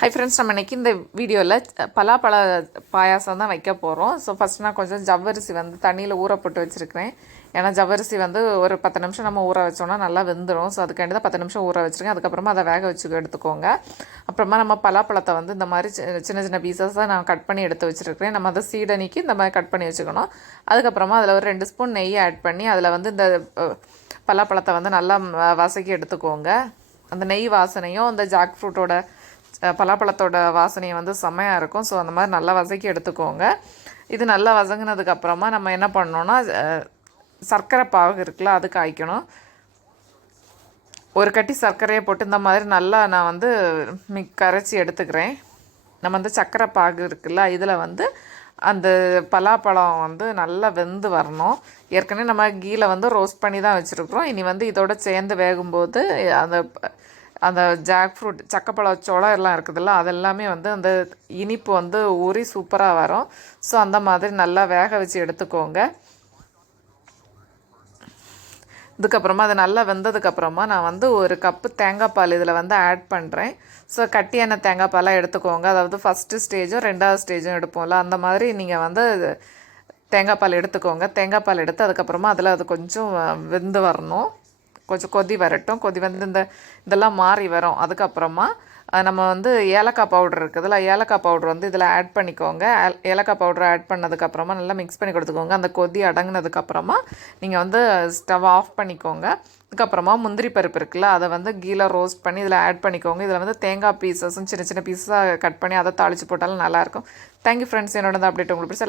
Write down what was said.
Hi friends, நம்ம இன்றைக்கி இந்த வீடியோவில் பலாப்பழ பாயாசம் தான் வைக்க போகிறோம். ஸோ ஃபஸ்ட் நான் கொஞ்சம் ஜவ்வரிசி வந்து தண்ணியில் ஊற போட்டு வச்சுருக்கிறேன். ஏன்னா ஜவ்வரிசி வந்து ஒரு 10 நிமிஷம் நம்ம ஊற வச்சோன்னா நல்லா வெந்துடும். ஸோ அதுக்காண்டி தான் 10 நிமிஷம் ஊற வச்சுருக்கேன். அதுக்கப்புறமா அதை வேக வச்சு எடுத்துக்கோங்க. அப்புறமா நம்ம பலாப்பழத்தை வந்து இந்த மாதிரி சின்ன சின்ன பீசஸாக நான் கட் பண்ணி எடுத்து வச்சுருக்கிறேன். நம்ம அதை சீடனிக்கு இந்த மாதிரி கட் பண்ணி வச்சுக்கணும். அதுக்கப்புறமா அதில் ஒரு 2 ஸ்பூன் நெய் ஆட் பண்ணி அதில் வந்து இந்த பலாப்பழத்தை வந்து நல்லா வசக்கி எடுத்துக்கோங்க. அந்த நெய் வாசனையும் அந்த ஜாக் ஃப்ரூட்டோட பலாப்பழத்தோட வாசனை வந்து செம்மையாக இருக்கும். ஸோ அந்த மாதிரி நல்லா வதக்கி எடுத்துக்கோங்க. இது நல்லா வதங்கினதுக்கப்புறமா நம்ம என்ன பண்ணோன்னா சர்க்கரை பாகு இருக்குல்ல, அது காய்க்கணும். ஒரு கட்டி சர்க்கரையை போட்டு இந்த மாதிரி நல்லா நான் வந்து கரைச்சி எடுத்துக்கிறேன். நம்ம வந்து சர்க்கரை பாகு இருக்குல்ல, இதில் வந்து அந்த பலாப்பழம் வந்து நல்லா வெந்து வரணும். ஏற்கனவே நம்ம கீழே வந்து ரோஸ்ட் பண்ணி தான் வச்சுருக்குறோம். இனி வந்து இதோட சேர்ந்து வேகும்போது அந்த அந்த ஜாக் ஃப்ரூட் சக்கப்பழ சோளம் எல்லாம் இருக்குதுல்ல, அதெல்லாமே வந்து அந்த இனிப்பு வந்து ஊறி சூப்பராக வரும். ஸோ அந்த மாதிரி நல்லா வேக வச்சு எடுத்துக்கோங்க. இதுக்கப்புறமா அது நல்லா வெந்ததுக்கப்புறமா நான் வந்து ஒரு கப்பு தேங்காய் பால் இதில் வந்து ஆட் பண்ணுறேன். ஸோ கட்டியான தேங்காய் பாலாக எடுத்துக்கோங்க. அதாவது ஃபஸ்ட்டு ஸ்டேஜும் 2வது ஸ்டேஜும் எடுப்போம்ல, அந்த மாதிரி நீங்கள் வந்து தேங்காய் பால் எடுத்துக்கோங்க. தேங்காய் பால் எடுத்து அதுக்கப்புறமா அதில் அது கொஞ்சம் வெந்து வரணும். கொஞ்சம் கொதி வரட்டும். கொதி வந்து இதெல்லாம் மாறி வரும். அதுக்கப்புறமா நம்ம வந்து ஏலக்காய் பவுடர் இருக்குதுல்ல, ஏலக்காய் பவுடர் வந்து இதில் ஆட் பண்ணிக்கோங்க. ஏலக்காய் பவுடர் ஆட் பண்ணதுக்கப்புறமா நல்லா மிக்ஸ் பண்ணி கொடுத்துக்கோங்க. அந்த கொதி அடங்கினதுக்கப்புறமா நீங்கள் வந்து ஸ்டவ் ஆஃப் பண்ணிக்கோங்க. அதுக்கப்புறமா முந்திரி பருப்பு இருக்குல்ல, அதை வந்து கீழே ரோஸ்ட் பண்ணி இதில் ஆட் பண்ணிக்கோங்க. இதில் வந்து தேங்காய் பீசஸும் சின்ன சின்ன பீஸாக கட் பண்ணி அதை தாளித்து போட்டாலும் நல்லாயிருக்கும். Thank you friends. என்னோட அப்டேட் உங்களுக்கு பிடிச்சா